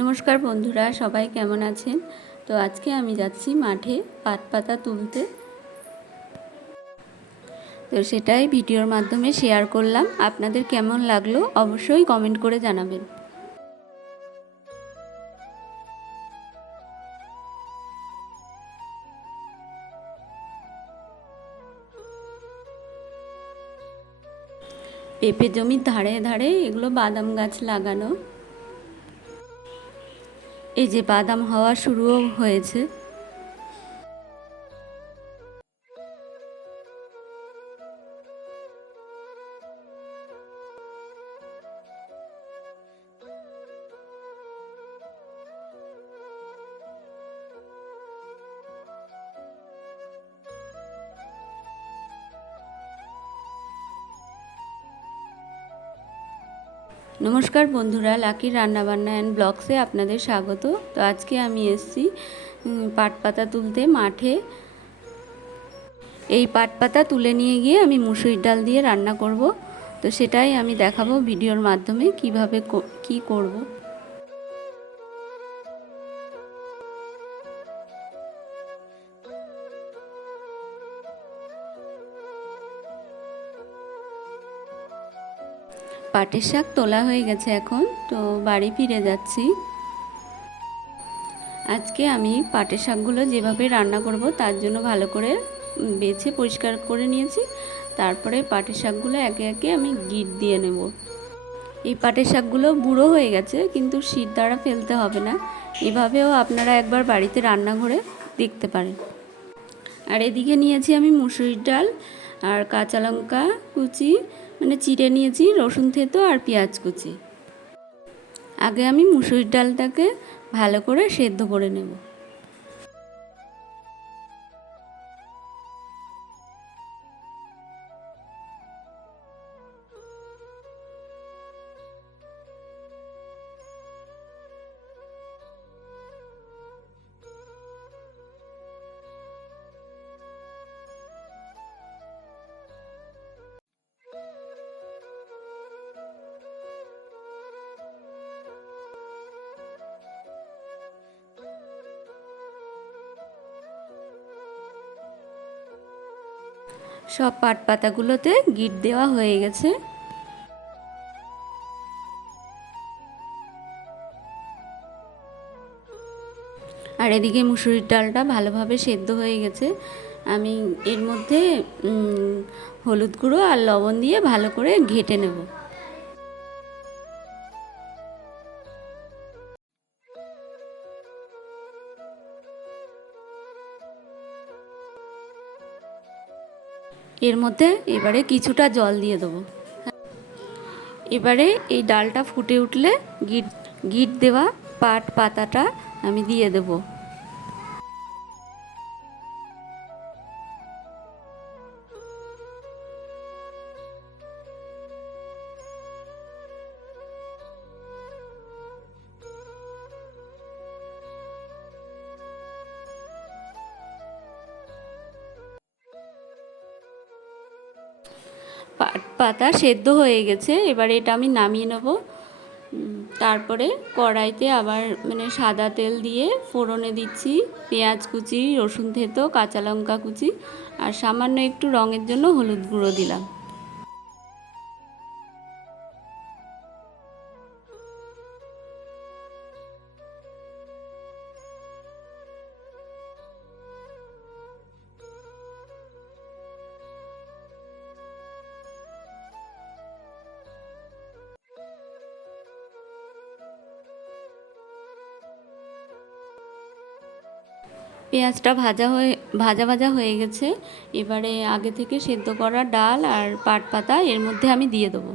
নমস্কার বন্ধুরা, সবাই কেমন আছেন? তো আজকে আমি যাচ্ছি মাঠে পাট পাতা তুলতে। তো সেটাই ভিডিওর মাধ্যমে শেয়ার করলাম। আপনাদের কেমন লাগল অবশ্যই কমেন্ট করে জানাবেন। পেঁপে জমির ধারে ধারে এগুলো বাদাম গাছ লাগানো। এই যে বাদাম হওয়া শুরুও হয়েছে। নমস্কার বন্ধুরা লাকির রান্নাবান্না অ্যান্ড ব্লগসে আপনাদের স্বাগত। তো আজকে আমি এসছি পাট পাতা তুলতে মাঠে। এই পাট পাতা তুলে নিয়ে গিয়ে আমি মুসুরির ডাল দিয়ে রান্না করব। তো সেটাই আমি দেখাবো ভিডিওর মাধ্যমে, কীভাবে কি করব। পাটের শাক তোলা হয়ে গেছে এখন, তো বাড়ি ফিরে যাচ্ছি। আজকে আমি পাটের শাকগুলো যেভাবে রান্না করব তার জন্য ভালো করে বেছে পরিষ্কার করে নিয়েছি। তারপরে পাটের শাকগুলো একে একে আমি গিট দিয়ে নেব। এই পাটের শাকগুলো বুড়ো হয়ে গেছে, কিন্তু শীত দ্বারা ফেলতে হবে না। এভাবেও আপনারা একবার বাড়িতে রান্না করে দেখতে পারেন। আর এদিকে নিয়েছি আমি মুসুরির ডাল আর কাঁচা লঙ্কা কুচি মানে চিড়ে নিয়েছি, রসুন থেতো আর পেঁয়াজ কুচি। আগে আমি মুসুর ডালটাকে ভালো করে সেদ্ধ করে নেব। সব পাট পাতাগুলোতে গিট দেওয়া হয়ে গেছে। আর এদিকে মুসুরির ডালটা ভালোভাবে সেদ্ধ হয়ে গেছে। আমি এর মধ্যে হলুদ গুঁড়ো আর লবণ দিয়ে ভালো করে ঘেটে নেব। এর মধ্যে এবারে কিছুটা জল দিয়ে দেবো। এবারে এই ডালটা ফুটে উঠলে গিট গিট দেওয়া পাট পাতাটা আমি দিয়ে দেবো। পাতা সেদ্ধ হয়ে গেছে, এবার এটা আমি নামিয়ে নেব। তারপরে কড়াইতে আবার মানে সাদা তেল দিয়ে ফোড়নে দিচ্ছি, পেঁয়াজ কুচি, রসুন থেতো, কাঁচা লঙ্কা কুচি, আর সামান্য একটু রঙের জন্য হলুদ গুঁড়ো দিলাম। পেঁয়াজটা ভাজা হয়ে, ভাজা ভাজা হয়ে গেছে। এবারে আগে থেকে সেদ্ধ করা ডাল আর পাট পাতা এর মধ্যে আমি দিয়ে দেবো।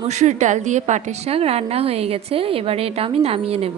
মসুর ডাল দিয়ে পাটের শাক রান্না হয়ে গেছে এবারে এটা আমি নামিয়ে নেব।